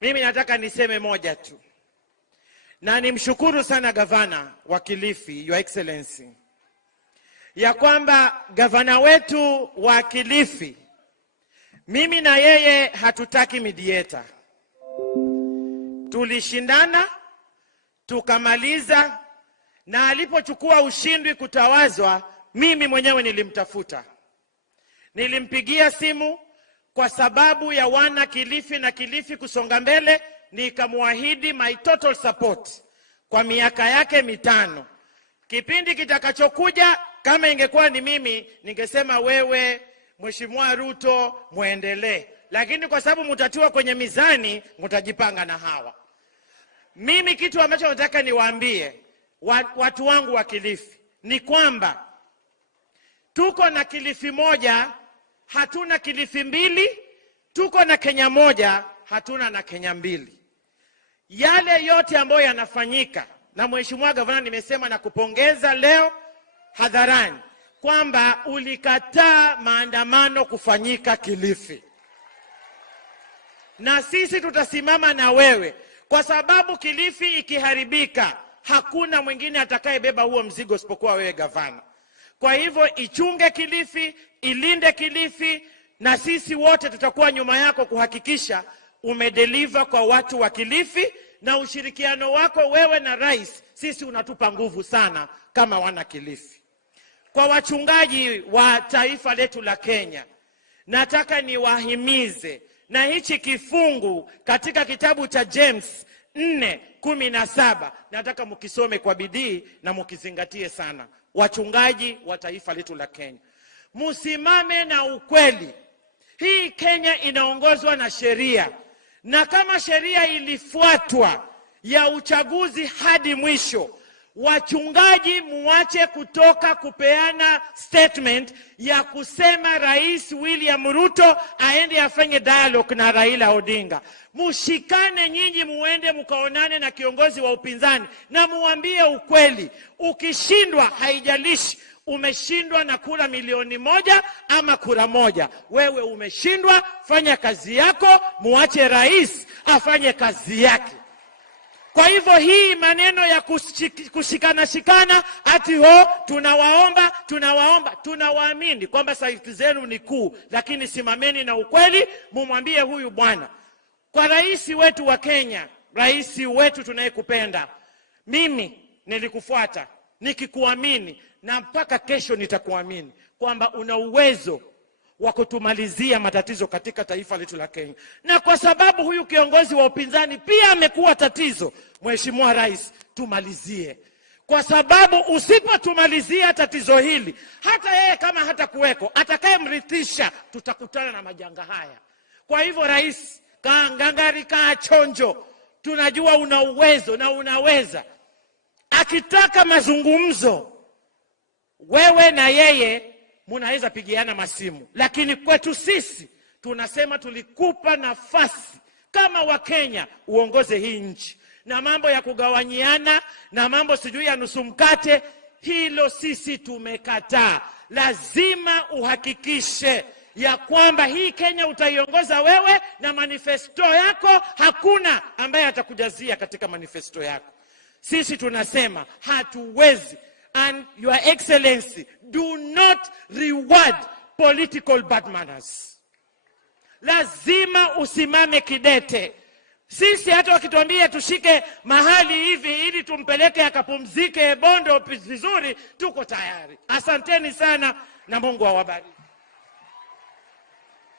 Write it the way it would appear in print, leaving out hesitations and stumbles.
Mimi nataka niseme moja tu. Na nimshukuru sana gavana wa Kilifi, Your Excellency, ya kwamba gavana wetu wa Kilifi, mimi na yeye hatutaki mediator. Tulishindana, tukamaliza, na alipochukua ushindi kutawazwa, mimi mwenyewe nilimtafuta. Nilimpigia simu kwa sababu ya wana Kilifi na Kilifi kusonga mbele, nikamwahidi my total support kwa miaka yake 5. Kipindi kitakachokuja, kama ingekuwa ni mimi, ningesema wewe Mheshimiwa Ruto muendelee. Lakini kwa sababu mtatiwa kwenye mizani, mtajipanga na hawa. Mimi kitu ambacho nataka niwaambie watu wangu wa Kilifi ni kwamba tuko na Kilifi moja, hatuna Kilifi mbili. Tuko na Kenya moja, hatuna na Kenya mbili. Yale yote ambayo yanafanyika, na Mheshimiwa Gavana nimesema na kupongeza leo hadharani kwamba ulikataa maandamano kufanyika Kilifi. Na sisi tutasimama na wewe, kwa sababu Kilifi ikiharibika, hakuna mwingine atakayebeba huo mzigo isipokuwa wewe gavana. Kwa hivyo ichunge Kilifi, ilinde Kilifi, na sisi wote tutakuwa nyuma yako kuhakikisha umedeliver kwa watu wa Kilifi. Na ushirikiano wako wewe na rais, sisi unatupa nguvu sana kama wana Kilifi. Kwa wachungaji wa taifa letu la Kenya, nataka niwahimize na hichi kifungu katika kitabu cha James 4:17, nataka mkisome kwa bidii na mkizingatie sana. Wachungaji wa taifa letu la Kenya, msimame na ukweli. Hii Kenya inaongozwa na sheria, na kama sheria ilifuatwa ya uchaguzi hadi mwisho, wachungaji muache kutoka kupeana statement ya kusema Rais William Ruto aende afanye dialogue na Raila Odinga. Mushikane nyinyi, muende mkaonane na kiongozi wa upinzani na muambie ukweli. Ukishindwa, haijalishi umeshindwa na kura 1,000,000 ama kura 1, wewe umeshindwa. Fanya kazi yako, muache rais afanye kazi yake. Kwa hivyo hii maneno ya kushikana ati tunawaomba, tunawaamini kwamba sauti zenu ni kuu, lakini simameni na ukweli. Mumwambie huyu bwana, kwa rais wetu wa Kenya, rais wetu tunayekupenda, mimi nilikufuata nikikuamini, na mpaka kesho nitakuamini kwamba una uwezo wa kutumalizia matatizo katika taifa letu la Kenya. Na kwa sababu huyu kiongozi wa upinzani pia amekuwa tatizo, Mheshimiwa Rais, tumalizie. Kwa sababu usipotumalizia tatizo hili, hata yeye kama hata kuweko, atakayemrithisha, tutakutana na majanga haya. Kwa hivyo Rais, kaa ngangari, kaa chonjo. Tunajua una uwezo na unaweza. Akitaka mazungumzo, wewe na yeye munaweza pigiana masimu. Lakini kwetu sisi tunasema tulikupa nafasi kama wa Kenya uongoze hii nchi. Na mambo ya kugawanyiana na mambo sijui ya nusu mkate, hilo sisi tumekataa. Lazima uhakikishe ya kwamba hii Kenya utaiongoza wewe, na manifesto yako hakuna ambaye atakujazia katika manifesto yako. Sisi tunasema hatuwezi. And Your Excellency, do not reward political bad manners. Lazima usimame kidete. Sisi hata wakituambia tushike mahali hivi ili tumpeleke akapumzike Bondo vizuri, tuko tayari. Asanteni sana na Mungu awabariki.